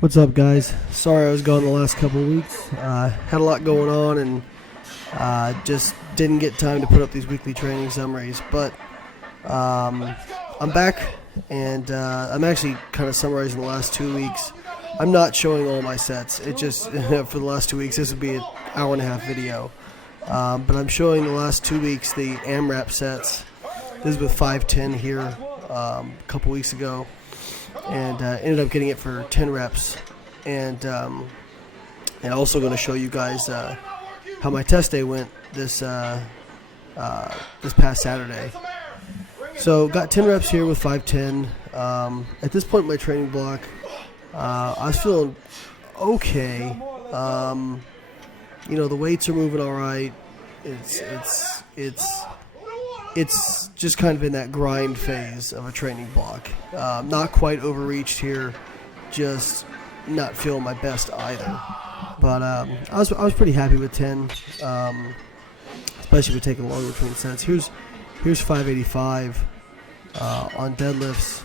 What's up, guys? Sorry I was gone the last couple of weeks. Had a lot going on and just didn't get time to put up these weekly training summaries. But I'm back, and I'm actually kind of summarizing the last 2 weeks. I'm not showing all my sets. It just for the last 2 weeks, this would be an hour-and-a-half video. But I'm showing the last 2 weeks the AMRAP sets. This is with 510 here a couple weeks ago. And ended up getting it for 10 reps, and also going to show you guys how my test day went this past Saturday. So got 10 reps here with 510. At this point in my training block, I was feeling okay. The weights are moving all right. It's just kind of in that grind phase of a training block. Not quite overreached here, just not feeling my best either. But I was pretty happy with 10, especially with taking longer between sets. Here's 585 on deadlifts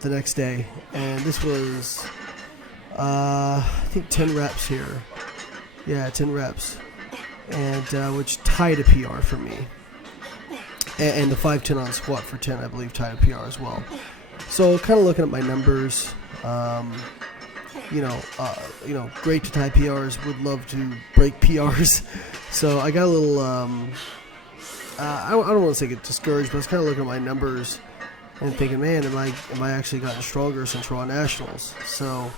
the next day, and this was I think 10 reps here. Yeah, 10 reps, and which tied a PR for me. And the 510 on squat for 10, I believe, tied a PR as well. So kind of looking at my numbers, great to tie PRs. Would love to break PRs. So I got a little, I don't want to say get discouraged, but I was kind of looking at my numbers and thinking, man, am I actually gotten stronger since Raw Nationals? So,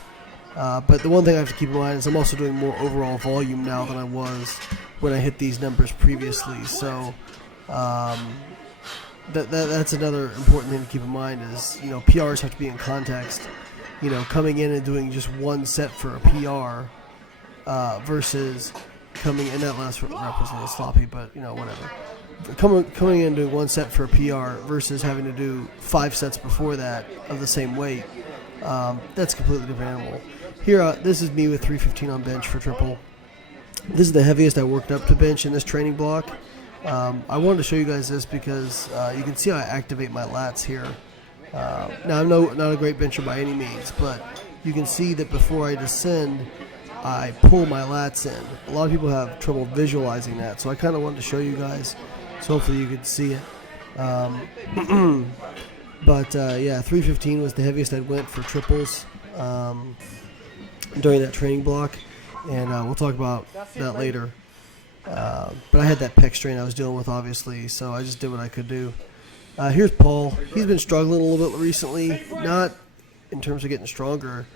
but the one thing I have to keep in mind is I'm also doing more overall volume now than I was when I hit these numbers previously. So. That's another important thing to keep in mind is, PRs have to be in context. Coming in and doing just one set for a PR versus coming in, that last rep was a little sloppy, but whatever. Coming in and doing one set for a PR versus having to do 5 sets before that of the same weight, that's a completely different animal. Here, this is me with 315 on bench for triple. This is the heaviest I worked up to bench in this training block. I wanted to show you guys this because you can see how I activate my lats here. Now, I'm not a great bencher by any means, but you can see that before I descend, I pull my lats in. A lot of people have trouble visualizing that, so I kind of wanted to show you guys, so hopefully you could see it. But 315 was the heaviest I went for triples during that training block, and we'll talk about that later. But I had that pec strain I was dealing with, obviously, so I just did what I could do. Here's Paul. He's been struggling a little bit recently, not in terms of getting stronger.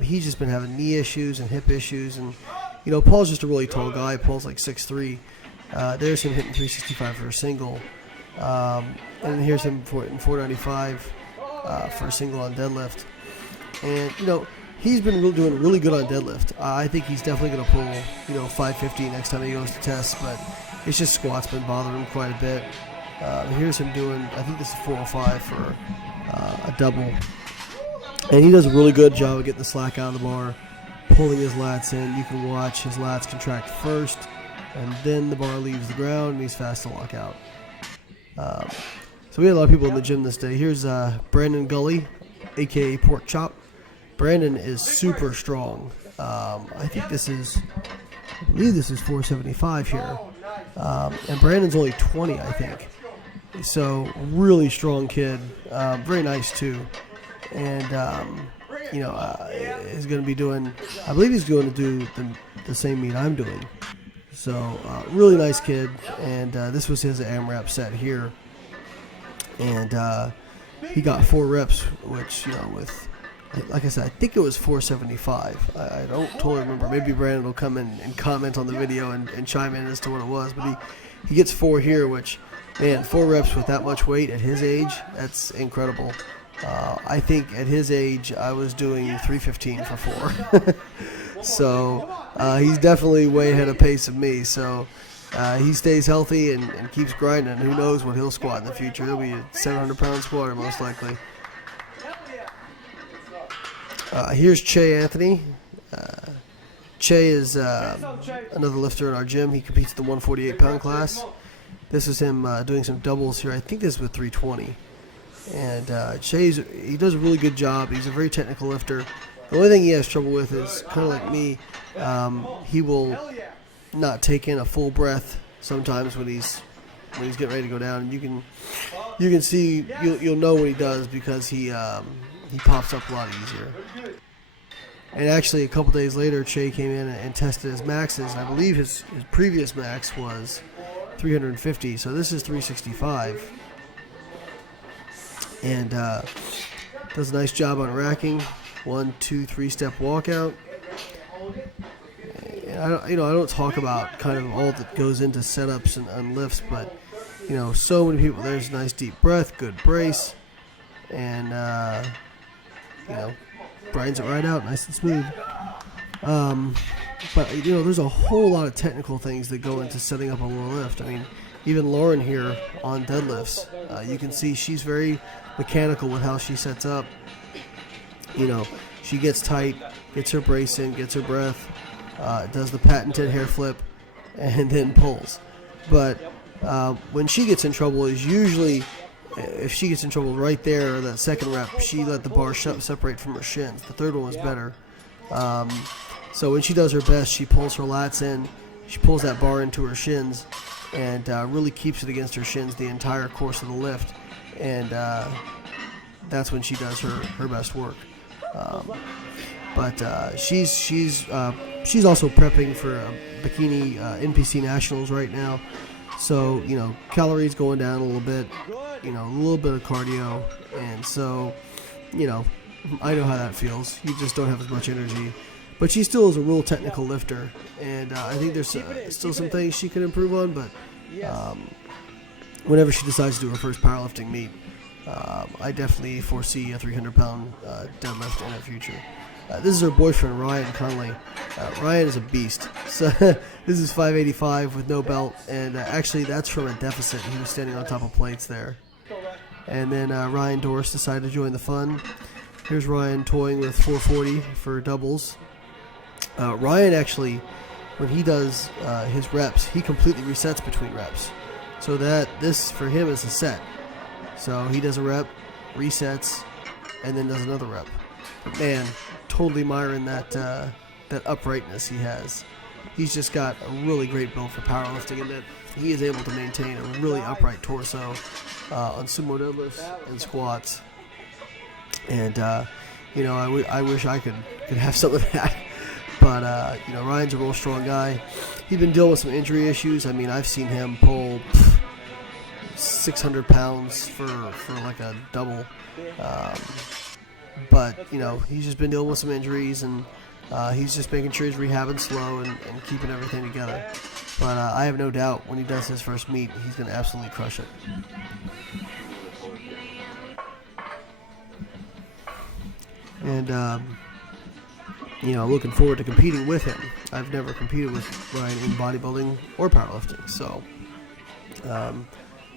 He's just been having knee issues and hip issues, and Paul's just a really tall guy. Paul's like 6'3". There's him hitting 365 for a single, and here's him in 495 for a single on deadlift. And he's been doing really good on deadlift. I think he's definitely going to pull, 550 next time he goes to test, but it's just squat's been bothering him quite a bit. Here's him doing, I think this is 405 for a double. And he does a really good job of getting the slack out of the bar, pulling his lats in. You can watch his lats contract first, and then the bar leaves the ground, and he's fast to lock out. So we had a lot of people in the gym this day. Here's Brandon Gully, a.k.a. Pork Chop. Brandon is super strong. I believe this is 475 here. And Brandon's only 20, I think. So really strong kid. Very nice too. And is going to be doing, I believe he's going to do the same meet I'm doing. So really nice kid. And this was his AMRAP set here. And he got 4 reps, which with, like I said, I think it was 475. I don't totally remember. Maybe Brandon will come in and comment on the video and chime in as to what it was. But he gets 4 here, which, man, 4 reps with that much weight at his age, that's incredible. I think at his age, I was doing 315 for 4. So he's definitely way ahead of pace of me. So he stays healthy and keeps grinding. Who knows what he'll squat in the future. He'll be a 700-pound squatter most likely. Here's Che Anthony. Che is another lifter in our gym. He competes in the 148-pound class. This is him doing some doubles here. I think this is with 320. And Che, he does a really good job. He's a very technical lifter. The only thing he has trouble with is kind of like me. He will not take in a full breath sometimes when he's getting ready to go down, and you can see, you'll know when he does, because he pops up a lot easier. And actually, a couple days later, Che came in and tested his maxes. I believe his previous max was 350, so this is 365. And does a nice job on racking. 1, 2, 3-step walkout. And I don't talk about kind of all that goes into setups and lifts, but so many people. There's a nice deep breath, good brace, and grinds it right out, nice and smooth. But there's a whole lot of technical things that go into setting up a low lift. I mean, even Laurin here on deadlifts, you can see she's very mechanical with how she sets up. She gets tight, gets her brace in, gets her breath, does the patented hair flip, and then pulls. But when she gets in trouble is usually, if she gets in trouble right there, that second rep, she let the bar separate from her shins. The third one was better. So when she does her best, she pulls her lats in, she pulls that bar into her shins, and really keeps it against her shins the entire course of the lift. And that's when she does her best work. But she's also prepping for bikini NPC nationals right now. So calories going down a little bit, a little bit of cardio, and so I know how that feels. You just don't have as much energy, but she still is a real technical lifter, and I think there's still some things she can improve on. But whenever she decides to do her first powerlifting meet, I definitely foresee a 300-pound deadlift in her future. This is her boyfriend, Ryan Conlin. Ryan is a beast. So this is 585 with no belt, and actually that's from a deficit. He was standing on top of plates there. And then Ryan Doris decided to join the fun. Here's Ryan toying with 440 for doubles. Ryan actually, when he does his reps, he completely resets between reps. So that this for him is a set. So he does a rep, resets, and then does another rep. But man, totally admiring that uprightness he has. He's just got a really great build for powerlifting, and that he is able to maintain a really upright torso on sumo deadlifts and squats. And I wish I could have some of that. But Ryan's a real strong guy. He's been dealing with some injury issues. I mean, I've seen him pull 600 pounds for like a double. But he's just been dealing with some injuries, and he's just making sure he's rehabbing slow and keeping everything together. But I have no doubt when he does his first meet, he's going to absolutely crush it. And I'm looking forward to competing with him. I've never competed with Ryan in bodybuilding or powerlifting, so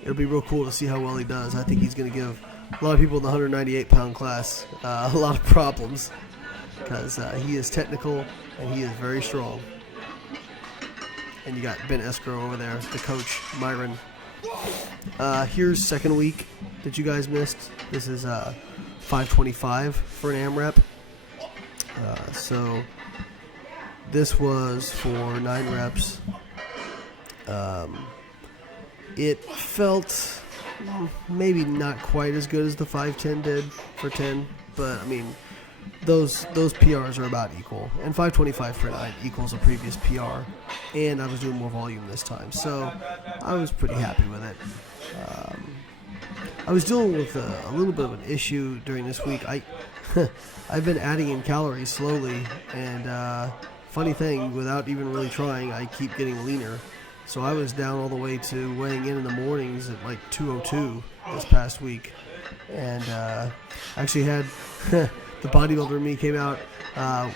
it'll be real cool to see how well he does. I think he's going to give a lot of people in the 198-pound class a lot of problems, because he is technical and he is very strong. And you got Ben Esgro over there, the coach, Myron. Here's second week that you guys missed. This is 525 for an AMRAP. So this was for 9 reps. It felt maybe not quite as good as the 510 did for 10, but I mean, those PRs are about equal, and 525 for 9 equals a previous PR, and I was doing more volume this time, so I was pretty happy with it. I was dealing with a little bit of an issue during this week. I've been adding in calories slowly, and funny thing, without even really trying, I keep getting leaner. So I was down all the way to weighing in the mornings at like 202 this past week, and actually had the bodybuilder in me came out. I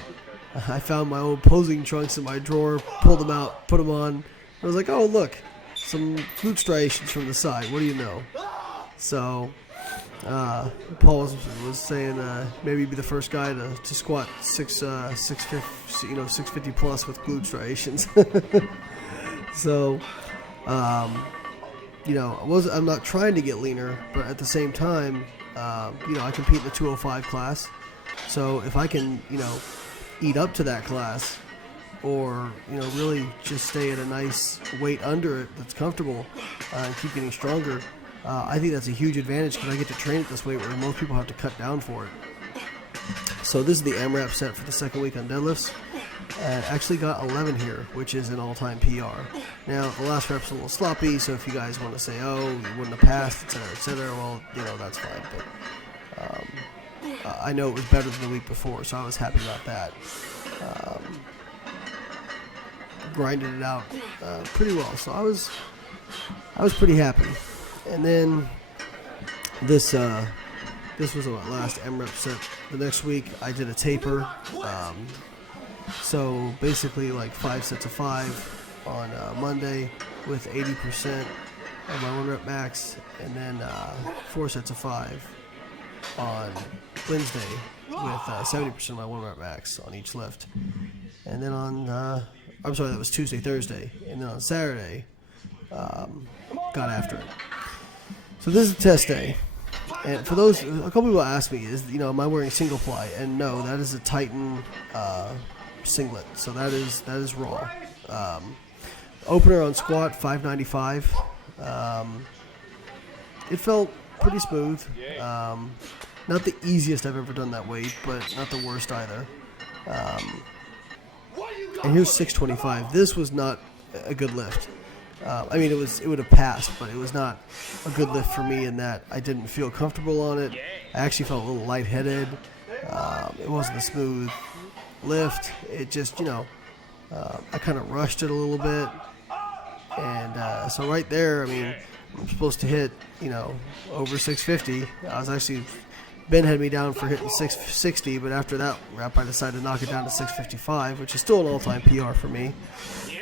found my old posing trunks in my drawer, pulled them out, put them on. I was like, oh look, some glute striations from the side. What do you know? So Paul was saying maybe be the first guy to squat 650 plus with glute striations. So, I'm not trying to get leaner, but at the same time, I compete in the 205 class, So if I can, eat up to that class, or really just stay at a nice weight under it that's comfortable, and keep getting stronger, I think that's a huge advantage because I get to train at this weight where most people have to cut down for it. So this is the AMRAP set for the second week on deadlifts, and actually got 11 here, which is an all-time PR. Now the last rep's a little sloppy, so if you guys want to say, oh, you wouldn't have passed, etc., well, that's fine. But I know it was better than the week before, so I was happy about that. Grinded it out pretty well, so I was pretty happy. And then this was my last AMRAP set. The next week I did a taper, so basically like 5 sets of 5 on Monday with 80% of my 1 rep max, and then 4 sets of 5 on Wednesday with 70% of my 1 rep max on each lift. And then on I'm sorry, that was Tuesday, Thursday, and then on Saturday got after it. So this is test day, and for those, a couple people ask me, am I wearing single ply? And no, that is a Titan singlet, so that is raw. Opener on squat 595. It felt pretty smooth. Not the easiest I've ever done that weight, but not the worst either. And here's 625. This was not a good lift. It would have passed, but it was not a good lift for me in that I didn't feel comfortable on it. I actually felt a little lightheaded. It wasn't a smooth lift. It just, I kind of rushed it a little bit. And so right there, I'm supposed to hit, over 650. I was actually, Ben had me down for hitting 660, but after that rep, I decided to knock it down to 655, which is still an all-time PR for me.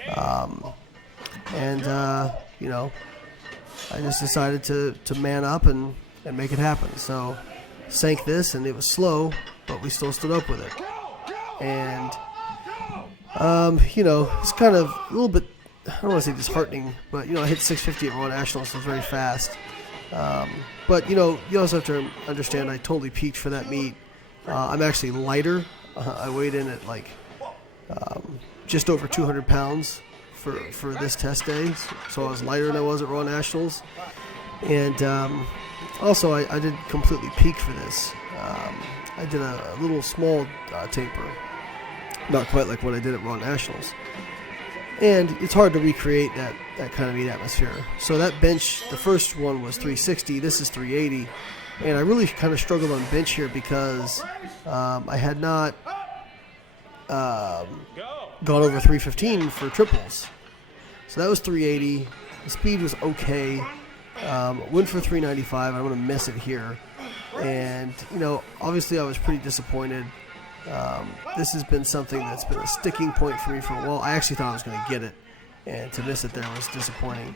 I just decided to man up and make it happen. So sank this, and it was slow, but we still stood up with it. And, it's kind of a little bit, I don't want to say disheartening, but, I hit 650 at Raw Nationals, so it was very fast. But, you also have to understand I totally peaked for that meet. I'm actually lighter. I weighed in at just over 200 pounds for this test day, so I was lighter than I was at Raw Nationals. And also I did completely peak for this. I did a little small taper, not quite like what I did at Raw Nationals. And it's hard to recreate that kind of meet atmosphere. So that bench, the first one was 360, this is 380. And I really kind of struggled on bench here because I had not gone over 315 for triples. So that was 380. The speed was okay. Went for 395. I'm going to miss it here. And, obviously I was pretty disappointed. This has been something that's been a sticking point for me for a while. I actually thought I was going to get it, and to miss it there was disappointing.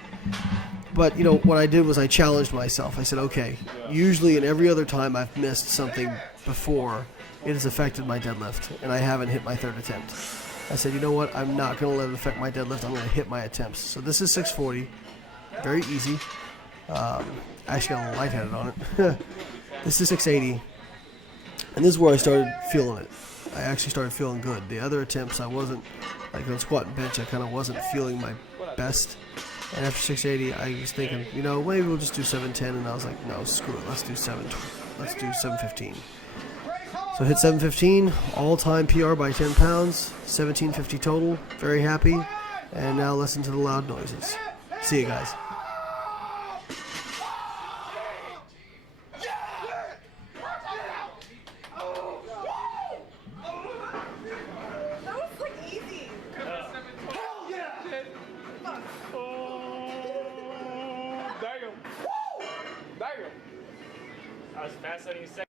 But, what I did was I challenged myself. I said, okay, usually in every other time I've missed something before, it has affected my deadlift, and I haven't hit my third attempt. I said, you know what, I'm not going to let it affect my deadlift. I'm going to hit my attempts. So this is 640, very easy. I actually got a little lightheaded on it. This is 680. And this is where I started feeling it. I actually started feeling good. The other attempts, I wasn't, like on squat and bench, I kind of wasn't feeling my best. And after 680, I was thinking, maybe we'll just do 710. And I was like, no, screw it. Let's do 715. So hit 715, all-time PR by 10 pounds, 1750 total. Very happy. And now listen to the loud noises. See you guys. I was fast on you second.